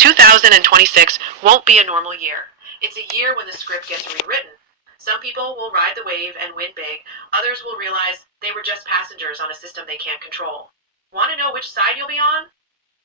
2026 won't be a normal year. It's a year when the script gets rewritten. Some people will ride the wave and win big. Others will realize they were just passengers on a system they can't control. Want to know which side you'll be on?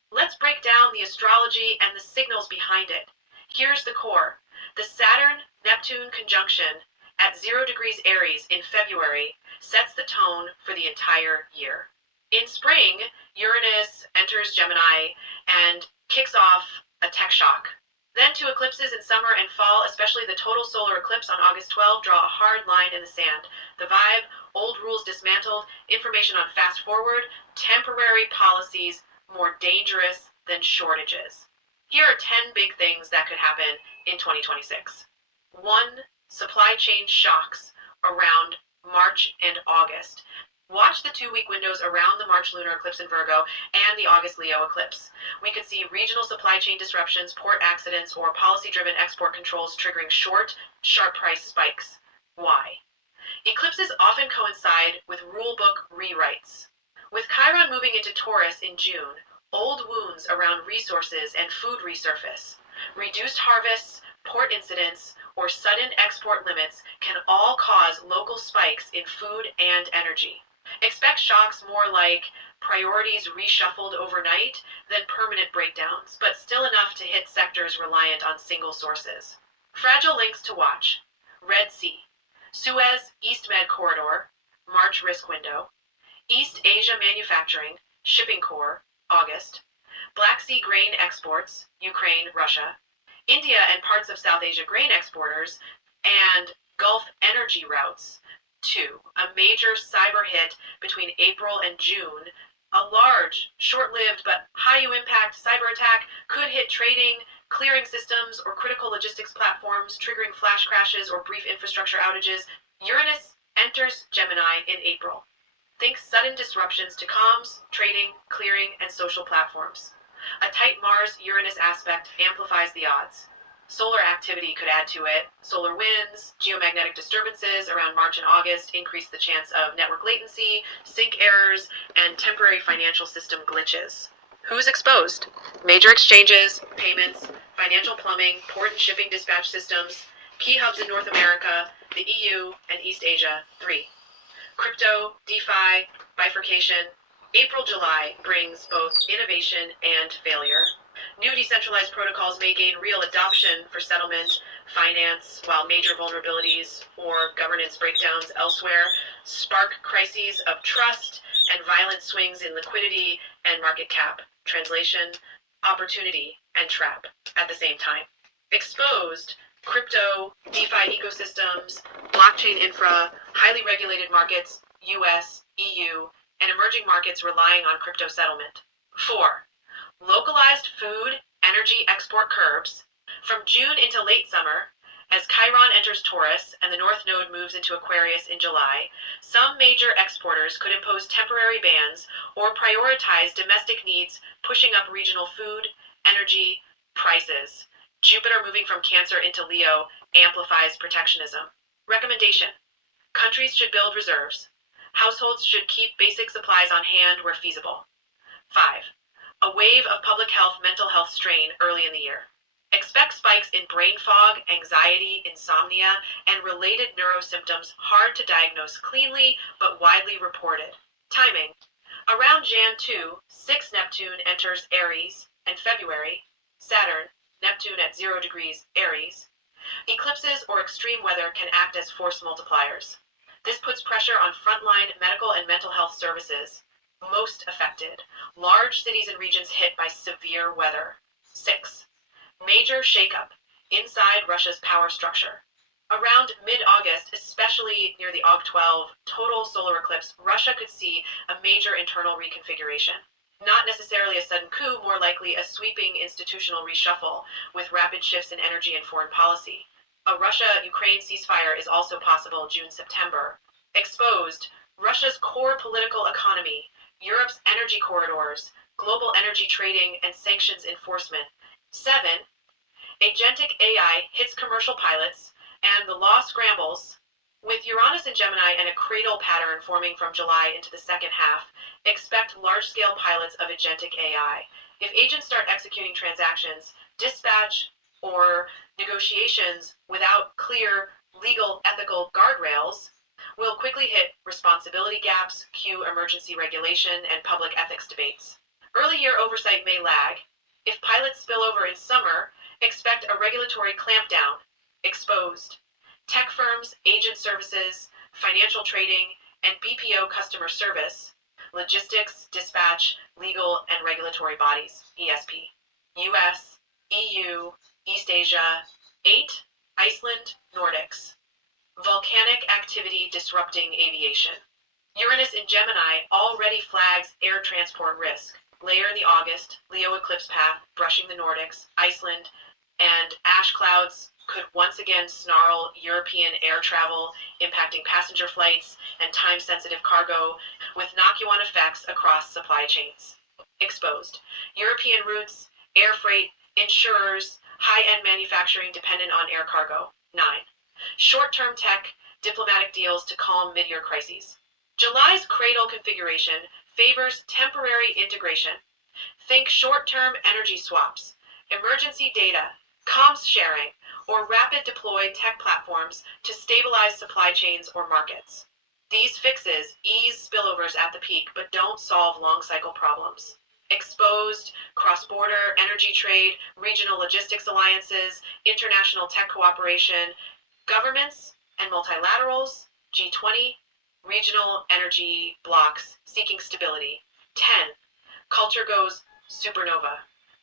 Let's break down the astrology and the signals behind it. Here's the core. The Saturn-Neptune conjunction at 0 degrees Aries in February sets the tone for the entire year. In spring, Uranus enters Gemini and kicks off a tech shock. Then two eclipses in summer and fall, especially the total solar eclipse on August 12, draw a hard line in the sand. The vibe, old rules dismantled, information on fast forward, temporary policies more dangerous than shortages. Here are 10 big things that could happen in 2026. 1. Supply chain shocks around March and August. Watch the 2-week windows around the March lunar eclipse in Virgo and the August Leo eclipse. We could see regional supply chain disruptions, port accidents, or policy-driven export controls triggering short, sharp price spikes. Why? Eclipses often coincide with rulebook rewrites. With Chiron moving into Taurus in June, old wounds around resources and food resurface. Reduced harvests, port incidents, or sudden export limits can all cause local spikes in food and energy. Expect shocks more like priorities reshuffled overnight than permanent breakdowns, but still enough to hit sectors reliant on single sources. Fragile links to watch. Red Sea, Suez East Med Corridor, March risk window, East Asia manufacturing, shipping core, August, Black Sea grain exports, Ukraine, Russia, India and parts of South Asia grain exporters, and Gulf energy routes. 2. A major cyber hit between April and June. A large, short-lived, but high-impact cyber attack could hit trading, clearing systems, or critical logistics platforms, triggering flash crashes or brief infrastructure outages. Uranus enters Gemini in April. Think sudden disruptions to comms, trading, clearing, and social platforms. A tight Mars-Uranus aspect amplifies the odds. Solar activity could add to it. Solar winds, geomagnetic disturbances around March and August increase the chance of network latency, sync errors, and temporary financial system glitches. Who's exposed? Major exchanges, payments, financial plumbing, port and shipping dispatch systems, key hubs in North America, the EU, and East Asia. 3. Crypto, DeFi, bifurcation. April-July brings both innovation and failure. New decentralized protocols may gain real adoption for settlement, finance, while major vulnerabilities or governance breakdowns elsewhere spark crises of trust and violent swings in liquidity and market cap. Translation, opportunity and trap at the same time. Exposed, crypto, DeFi ecosystems, blockchain infra, highly regulated markets, US, EU, and emerging markets relying on crypto settlement. 4. Localized food, energy export curbs. From June into late summer, as Chiron enters Taurus and the North Node moves into Aquarius in July, some major exporters could impose temporary bans or prioritize domestic needs, pushing up regional food, energy, prices. Jupiter moving from Cancer into Leo amplifies protectionism. Recommendation: countries should build reserves. Households should keep basic supplies on hand where feasible. 5. A wave of public health, mental health strain early in the year. Expect spikes in brain fog, anxiety, insomnia, and related neurosymptoms hard to diagnose cleanly but widely reported. Timing: around Jan 2, 6 Neptune enters Aries, and February, Saturn, Neptune at 0 degrees Aries. Eclipses or extreme weather can act as force multipliers. This puts pressure on frontline medical and mental health services. Most affected, large cities and regions hit by severe weather. 6. Major shakeup inside Russia's power structure. Around mid-August, especially near the Aug 12 total solar eclipse, Russia could see a major internal reconfiguration. Not necessarily a sudden coup, more likely a sweeping institutional reshuffle with rapid shifts in energy and foreign policy. A Russia-Ukraine ceasefire is also possible June-September. Exposed, Russia's core political economy, Europe's energy corridors, global energy trading, and sanctions enforcement. 7. Agentic AI hits commercial pilots, and the law scrambles. With Uranus in Gemini and a cradle pattern forming from July into the second half, expect large-scale pilots of agentic AI. If agents start executing transactions, Dispatch or negotiations without clear legal ethical guardrails will quickly hit responsibility gaps, cue emergency regulation, and public ethics debates. Early year oversight may lag. If pilots spill over in summer, expect a regulatory clampdown. Exposed. Tech firms, agent services, financial trading, and BPO customer service, logistics, dispatch, legal, and regulatory bodies, ESP. US, EU, East Asia. 8. Iceland, Nordics. Volcanic activity disrupting aviation. Uranus in Gemini already flags air transport risk. Later in the August, Leo eclipse path brushing the Nordics, Iceland, and ash clouds could once again snarl European air travel, impacting passenger flights and time-sensitive cargo, with knock-on effects across supply chains. Exposed. European routes, air freight, insurers, high-end manufacturing dependent on air cargo. 9. Short-term tech, diplomatic deals to calm mid-year crises. July's cradle configuration favors temporary integration. Think short-term energy swaps, emergency data, comms sharing, or rapid deploy tech platforms to stabilize supply chains or markets. These fixes ease spillovers at the peak but don't solve long-cycle problems. Exposed, cross-border energy trade, regional logistics alliances, international tech cooperation, governments and multilaterals, G20, regional energy blocs seeking stability. 10. Culture goes supernova,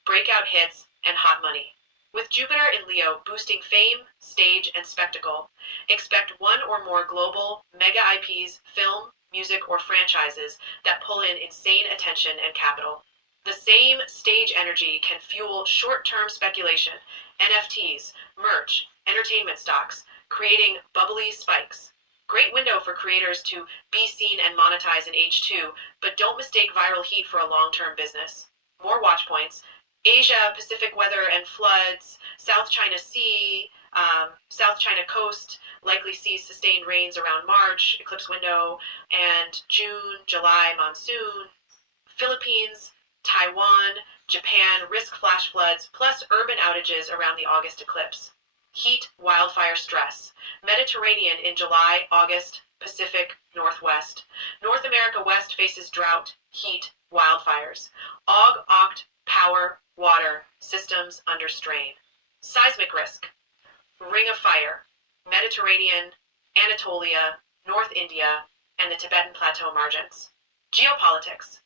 breakout hits, and hot money. With Jupiter in Leo boosting fame, stage, and spectacle, expect one or more global mega IPs, film, music, or franchises that pull in insane attention and capital. The same stage energy can fuel short-term speculation, NFTs, merch, entertainment stocks, creating bubbly spikes. Great window for creators to be seen and monetize in H2, but don't mistake viral heat for a long-term business. More watch points. Asia, Pacific weather and floods, South China Sea, South China coast likely sees sustained rains around March, eclipse window, and June, July monsoon. Philippines, Taiwan, Japan risk flash floods plus urban outages around the August eclipse. Heat, wildfire stress. Mediterranean in July, August, Pacific, Northwest. North America West faces drought, heat, wildfires. Oct, power, water, systems under strain. Seismic risk. Ring of Fire. Mediterranean, Anatolia, North India, and the Tibetan Plateau margins. Geopolitics.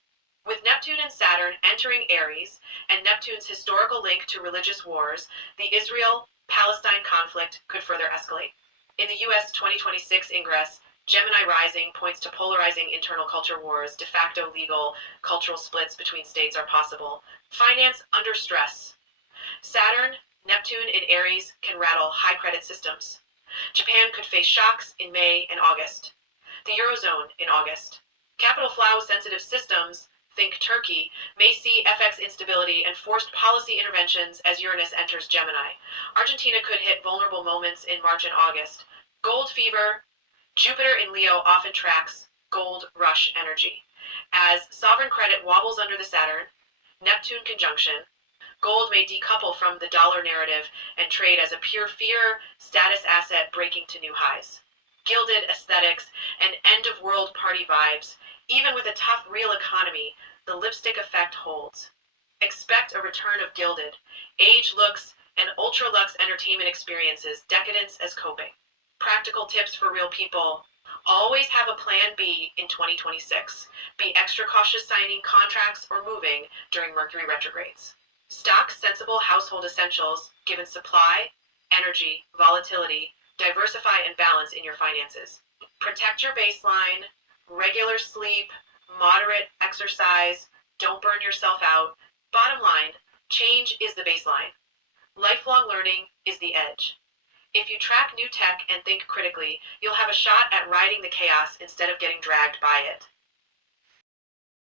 With Neptune and Saturn entering Aries, and Neptune's historical link to religious wars, the Israel-Palestine conflict could further escalate. In the U.S. 2026 ingress, Gemini rising points to polarizing internal culture wars, de facto legal, cultural splits between states are possible. Finance under stress. Saturn, Neptune in Aries can rattle high credit systems. Japan could face shocks in May and August. The Eurozone in August. Capital flow sensitive systems, think Turkey, may see FX instability and forced policy interventions as Uranus enters Gemini. Argentina could hit vulnerable moments in March and August. Gold fever. Jupiter in Leo often tracks gold rush energy. As sovereign credit wobbles under the Saturn, Neptune conjunction, gold may decouple from the dollar narrative and trade as a pure fear status asset breaking to new highs. Gilded aesthetics and end-of-world party vibes. Even with a tough real economy, the lipstick effect holds. Expect a return of gilded, age looks, and ultra-luxe entertainment experiences, decadence as coping. Practical tips for real people. Always have a plan B in 2026. Be extra cautious signing contracts or moving during Mercury retrogrades. Stock sensible household essentials given supply, energy, volatility, diversify and balance in your finances. Protect your baseline, regular sleep, moderate exercise, don't burn yourself out. Bottom line, change is the baseline. Lifelong learning is the edge. If you track new tech and think critically, you'll have a shot at riding the chaos instead of getting dragged by it.